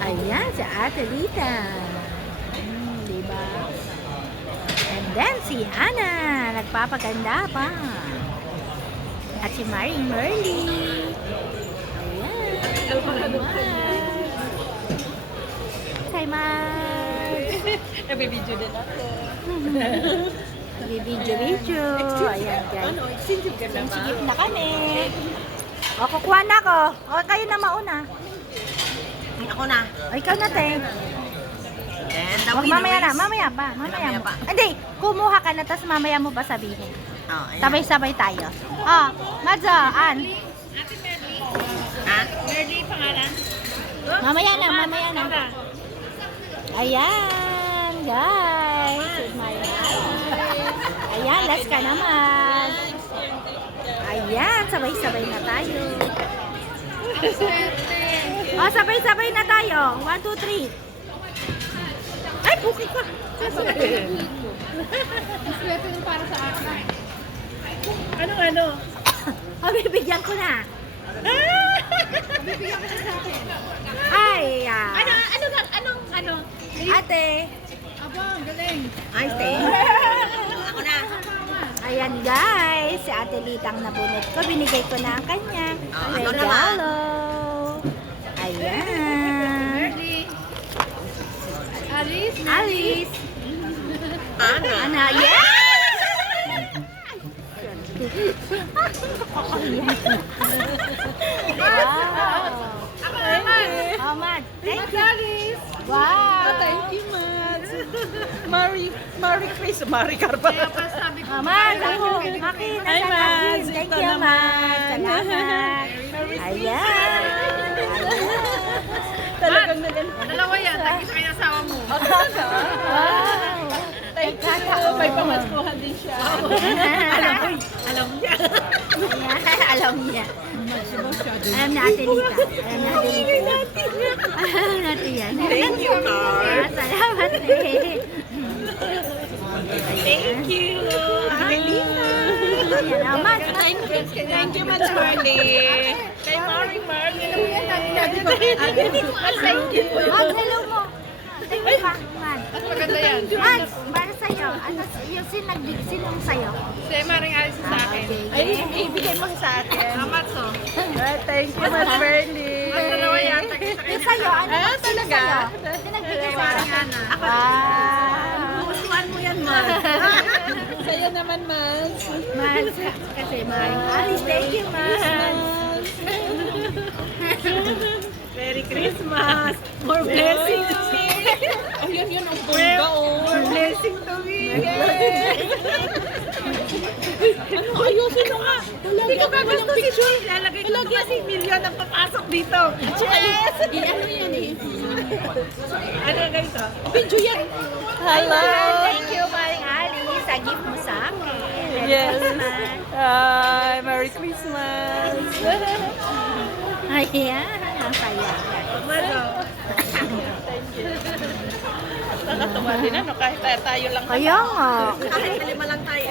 Ayan, si Ate Lita. Diba? And then, si Ana. Nagpapaganda pa. At si Maring Merly. Ayan. Say, Mar. Nabibidyo din ako. Video. Ayan, guys. Ano, sinjib ka na ba? Sigip na kami. O, kukuha na ako. O, kayo na mauna. Ako na. O, ikaw na, te. And the Wag winner mamaya na. is- Mamaya pa. Mamaya pa. Hindi, kumuha ka na, tapos mamaya mo pa sabihin. Oh, ayan. Sabay-sabay tayo. Ah, Madzo, Ann. Ha? Mamaya na. Ayan, guys. With my eyes. Ayan, last ka naman. Ayan, sabay-sabay na tayo. Oh, sabay-sabay na tayo. 1, 2, 3. Ay, buki ka. Ano? Oh, bibigyan ko na. Ay, Ano? Ate. Ay, stay. Ako na. Ayan, guys. Si Ate Litang nabunot ko. Binigay ko na ang kanya. Oh, ako naman. Regalo. Ayan. Alice. Ano? Ana, yes! Wow. Oh, Mad. Thank you. Wow. Thank you, Mads. Merry Christmas. Merry Carpal. Oh, Mad, ako. Akin. Hi, Nasa Mads. akin. Thank Ito you, naman. Mad. Salamat. Ayan. Talagang nagan. Dalawa yan, tagis kayo asawa mo. Wow. Thank you. May pamaskuhan din siya. Alam niya. Alam niya. Alam na Ate Lita. Alam natin yan. Thank you, Mars. Salamat eh. Thank you. Ayan, oh, Mas. Thank you, Mads Marley. Kay Mari Marley. Thank you. Mas, hello mo. Thank you pa, Mas. Maganda yan. Mas, para sa'yo. Ano, yung sinong sa'yo? Si Maring Alice sa akin. Ay, ibigay mo sa akin. Salamat so. Thank you, Mads Marley. Mas dalawa yan, tagis sa Yung sa'yo, ano? Ah, Sino talaga? sa'yo? Sinagbigay Maring sa'yo? Ana. Wow. Gustuhan mo yan, Mads. Sa'yo naman, Mads. Mas, kasi Maring Alice, thank you, Mas. Merry Christmas. More blessing to me. Ayun yun, ang bongga oh. More blessing to me. Ano, ayusin mo nga. Hindi ko gagastusin siya. Lalagay ko kasi milyon ang papasok dito. Yes! Ano yan eh? Ano guys? Video yan. Hello. Thank you, Maring Alice, sa gift mo sa akin. Merry Yes. Christmas. Hi, Merry Christmas. Ayan, ang saya. Malo. Nakakatawa din ano kahit tayo lang. Kaya nga. Kahit lima lang tayo.